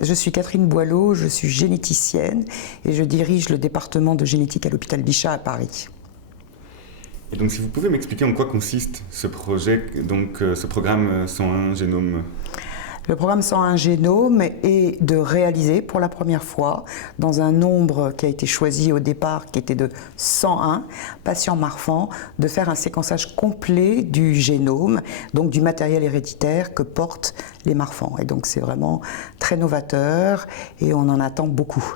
Je suis Catherine Boileau, je suis généticienne et je dirige le département de génétique à l'hôpital Bichat à Paris. Et donc si vous pouvez m'expliquer en quoi consiste ce projet, donc ce programme 101 Génome. Le programme 101 Génome est de réaliser pour la première fois, dans un nombre qui a été choisi au départ, qui était de 101 patients Marfan, de faire un séquençage complet du génome, donc du matériel héréditaire que portent les Marfans. Et donc c'est vraiment très novateur et on en attend beaucoup.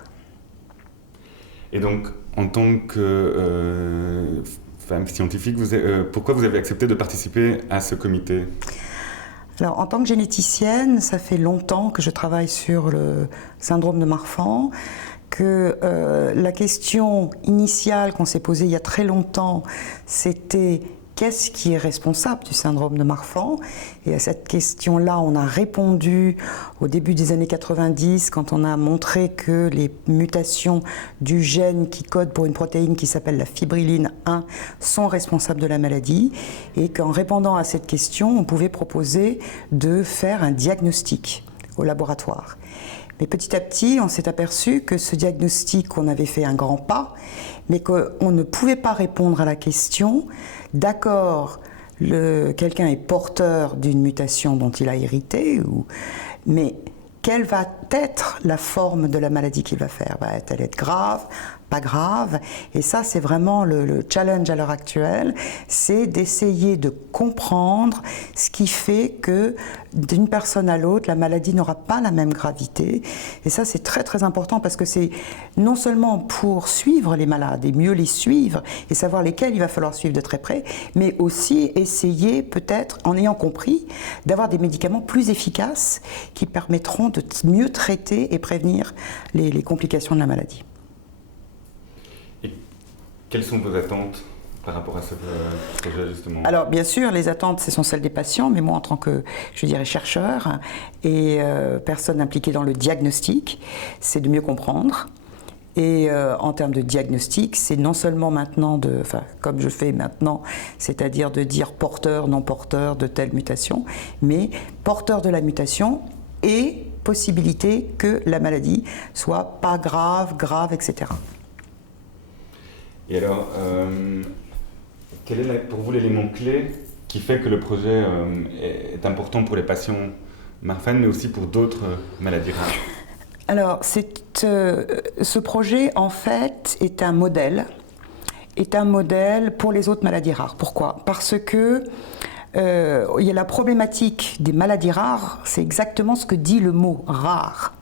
Et donc en tant que femme scientifique, pourquoi vous avez accepté de participer à ce comité ? Alors, en tant que généticienne, ça fait longtemps que je travaille sur le syndrome de Marfan, que la question initiale qu'on s'est posée il y a très longtemps, c'était qu'est-ce qui est responsable du syndrome de Marfan? Et à cette question-là, on a répondu au début des années 90, quand on a montré que les mutations du gène qui code pour une protéine qui s'appelle la fibrilline 1 sont responsables de la maladie, et qu'en répondant à cette question, on pouvait proposer de faire un diagnostic au laboratoire. Mais petit à petit, on s'est aperçu que ce diagnostic, on avait fait un grand pas, mais qu'on ne pouvait pas répondre à la question. D'accord, quelqu'un est porteur d'une mutation dont il a hérité, mais quelle va être la forme de la maladie qu'il va faire? Va-t-elle être grave, pas grave? Et ça, c'est vraiment le challenge à l'heure actuelle, c'est d'essayer de comprendre ce qui fait que d'une personne à l'autre, la maladie n'aura pas la même gravité. Et ça, c'est très très important parce que c'est non seulement pour suivre les malades et mieux les suivre et savoir lesquels il va falloir suivre de très près, mais aussi essayer peut-être, en ayant compris, d'avoir des médicaments plus efficaces qui permettront de mieux traiter et prévenir les complications de la maladie. Et quelles sont vos attentes par rapport à ce projet, justement? Alors, bien sûr, les attentes, ce sont celles des patients, mais moi, en tant que, je dirais, chercheur et personne impliquée dans le diagnostic, c'est de mieux comprendre. Et en termes de diagnostic, c'est non seulement maintenant, comme je fais maintenant, c'est-à-dire de dire porteur, non porteur de telle mutation, mais porteur de la mutation et possibilité que la maladie soit pas grave, grave, etc. Et alors, quel est pour vous l'élément clé qui fait que le projet est important pour les patients Marfan, mais aussi pour d'autres maladies rares? Alors, ce projet, en fait, est un modèle pour les autres maladies rares. Pourquoi? Parce que il y a la problématique des maladies rares, c'est exactement ce que dit le mot rare.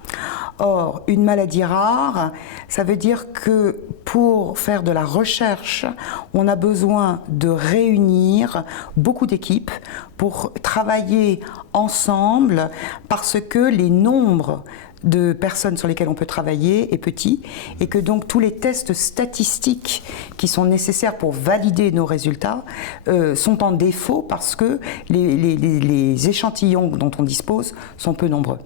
Or, une maladie rare, ça veut dire que pour faire de la recherche, on a besoin de réunir beaucoup d'équipes pour travailler ensemble parce que les nombres de personnes sur lesquelles on peut travailler est petit et que donc tous les tests statistiques qui sont nécessaires pour valider nos résultats sont en défaut parce que les échantillons dont on dispose sont peu nombreux.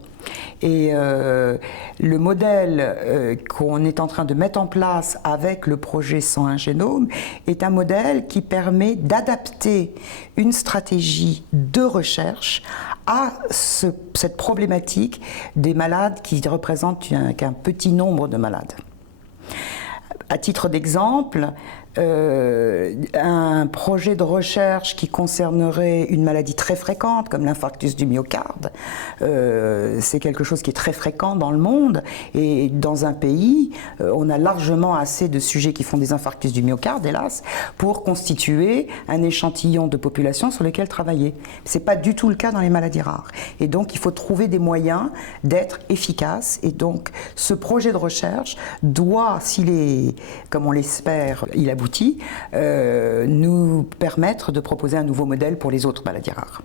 Et le modèle qu'on est en train de mettre en place avec le projet 101 Génome est un modèle qui permet d'adapter une stratégie de recherche à cette problématique des malades qui représentent qu'un petit nombre de malades. À titre d'exemple, un projet de recherche qui concernerait une maladie très fréquente comme l'infarctus du myocarde, c'est quelque chose qui est très fréquent dans le monde et dans un pays, on a largement assez de sujets qui font des infarctus du myocarde, hélas, pour constituer un échantillon de population sur lequel travailler. Ce n'est pas du tout le cas dans les maladies rares. Et donc il faut trouver des moyens d'être efficace. Et donc ce projet de recherche doit, s'il est, comme on l'espère, il aboutit, nous permettre de proposer un nouveau modèle pour les autres maladies rares.